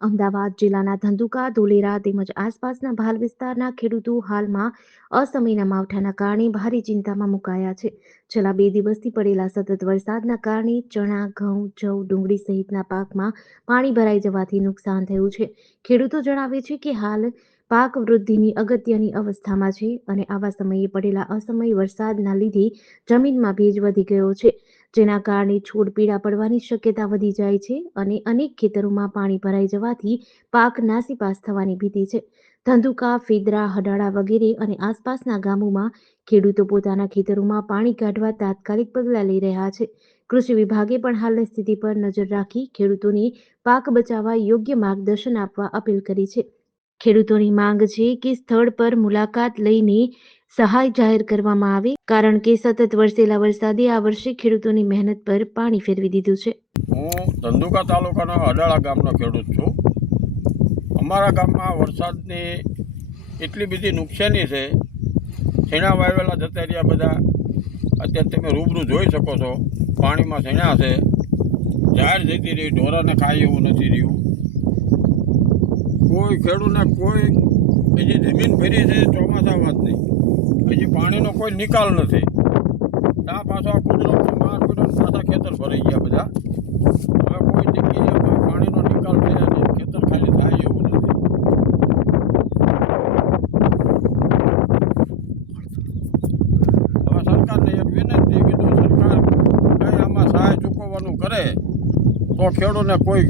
અમદાવાદ જિલ્લાના ધંધુકા, ધોલેરા તેમજ આસપાસના ભાલ વિસ્તારના ખેડૂતો હાલમાં અસમયના માવઠાના કારણે ભારે ચિંતામાં મુકાયા છે. છેલ્લા બે દિવસથી પડેલા સતત વરસાદના કારણે ચણા, ઘઉં, જવ, ડુંગળી સહિતના પાકમાં પાણી ભરાઈ જવાથી નુકસાન થયું છે. ખેડૂતો જણાવે છે કે હાલ પાક વૃદ્ધિની અગત્યની અવસ્થામાં છે અને આવા સમયે પડેલા અસમય વરસાદના લીધે જમીનમાં ભેજ વધી ગયો છે. જેના કારણે છોડ પીળા પડવાની શક્યતા વધી જાય છે અને અનેક ખેતરોમાં પાણી ભરાઈ જવાથી પાક નાસીપાસ થવાની ભીતિ છે. ધંધુકા, ફેદરા, હડાળા વગેરે અને આસપાસના ગામોમાં ખેડૂતો પોતાના ખેતરોમાં પાણી કાઢવા તાત્કાલિક પગલાં લઈ રહ્યા છે. કૃષિ વિભાગે પણ હાલની સ્થિતિ પર નજર રાખી ખેડૂતોને પાક બચાવવા યોગ્ય માર્ગદર્શન આપવા અપીલ કરી છે. ખેડૂતોની માંગ છે કે સ્થળ પર મુલાકાત લઈને સહાય જાહેર કરવામાં આવી, કારણ કે સતત વરસેલા વરસાદે આ વર્ષે ખેડૂતોની મહેનત પર પાણી ફેરવી દીધું છે. હું ધંધુકા તાલુકાનો અડાળા ગામનો ખેડૂત છું. અમારા ગામમાં વરસાદની એટલી બધી નુકસાની છે છેણા વાવેલા જતા રહ્યા બધા, અત્યારે તમે રૂબરૂ જોઈ શકો છો, પાણીમાં છેણા છે ઝાડ જતી રહી, ઢોરાને ખાય એવું નથી રહ્યું. કોઈ ખેડૂતને કોઈ, હજી જમીન ફેરી છે ચોમાસા વાત નહીં. હજી પાણીનો કોઈ નિકાલ નથી. ત્યાં પાછો આ કુદરતનો માર કર્યો પાછા ખેતર ભરાઈ ગયા બધા. હવે કોઈ જગ્યાએ કોઈ પાણીનો નિકાલ થયા નહીં ખેતર ખાલી થાય એવું નથી. હવે સરકારને એક વિનંતી કે જો સરકાર કંઈ આમાં સહાય ચૂકવવાનું કરે, તો ખેડૂતને કોઈ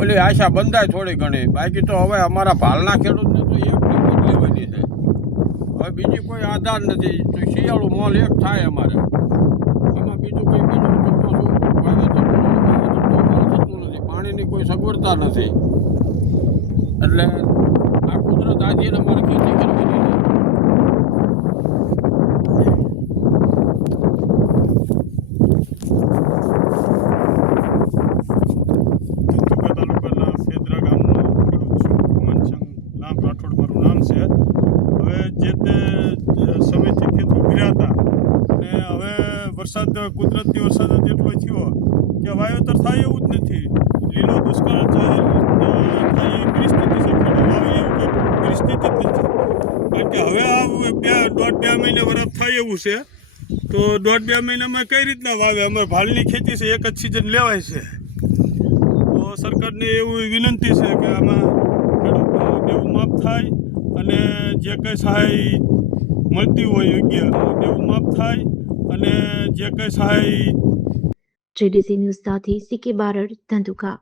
ઓલી આશા બંધાય થોડી ઘણી. બાકી તો હવે અમારા ભાલના ખેડૂતને તો એક લેવાની છે હવે બીજી કોઈ આધાર નથી. શિયાળું મોલ એક થાય અમારે. એમાં બીજું કંઈ બીજું ચોમાસું નથી. પાણીની કોઈ સગવડતા નથી. એટલે આ કુદરત આધીન અમારે ખેતી કરવાની છે ધંધુકા તાલુકાના ફેદરા ગામનો ખેડૂત છું કુમનચંદ નામ રાઠોડ મારું નામ છે હવે જે તે સમયથી ખેતરો ભર્યા હતા. અને હવે વરસાદ કુદરતી વરસાદ જ એટલો થયો કે વાવેતર થાય એવું જ નથી. લીલો દુષ્કાળ થાય એવી પરિસ્થિતિ પરિસ્થિતિ નથી. કારણ કે હવે આ બે, દોઢ બે મહિને વરસાદ થાય એવું છે. તો દોઢ બે મહિનામાં કઈ રીતના વાવે? અમારે ભાલની ખેતી છે, એક જ સિઝન લેવાય છે. તો સરકારને એવું વિનંતી છે કે આમાં ખેડૂતને માફ થાય અને જે કંઈ સહાય મળતી હોય યોગ્ય દેવું માફ થાય અને જે કંઈ સહાય જેડીસી ન્યૂઝ સાથે સીકે બારડ ધંધુકા.